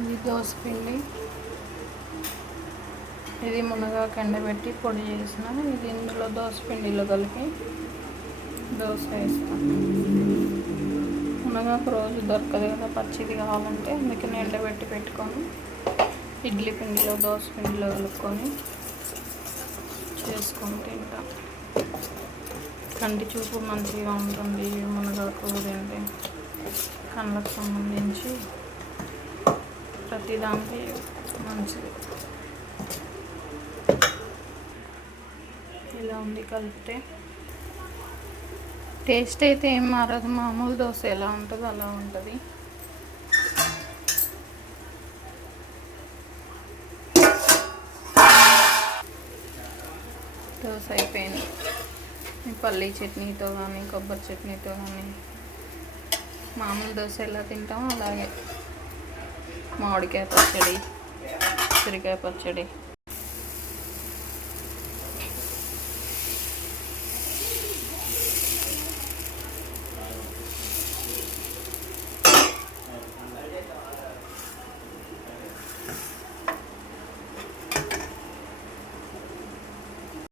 ఇది దోశ పిండి. ఇది మునగా కండబెట్టి పొడి చేసిన. ఇది ఇందులో దోశ పిండిలో కలిపి దోశ వేస్తాను మునగాకు రోజు దొరకదు కదా పచ్చిది కావాలంటే అందుకని ఎండబెట్టి పెట్టుకొని ఇడ్లీ పిండిలో దోశ పిండిలో కలుపుకొని చేసుకొని తింటాం. కంటి చూపు మంచిగా ఉంటుంది మునగాకు తింటే కళ్ళకు సంబంధించి ప్రతిదానికి మంచిది. ఇలా ఉంది కలిపితే. టేస్ట్ అయితే ఏం మారదు. మామూలు దోశ ఎలా ఉంటుందో అలా ఉంటుంది. దోశ అయిపోయింది. పల్లీ చట్నీతో కానీ కొబ్బరి చట్నీతో కానీ మామూలు దోశ ఎలా తింటామో అలాగే. മാവിടിക്കായ പച്ചടി ചുരിക്കായ പച്ചടി.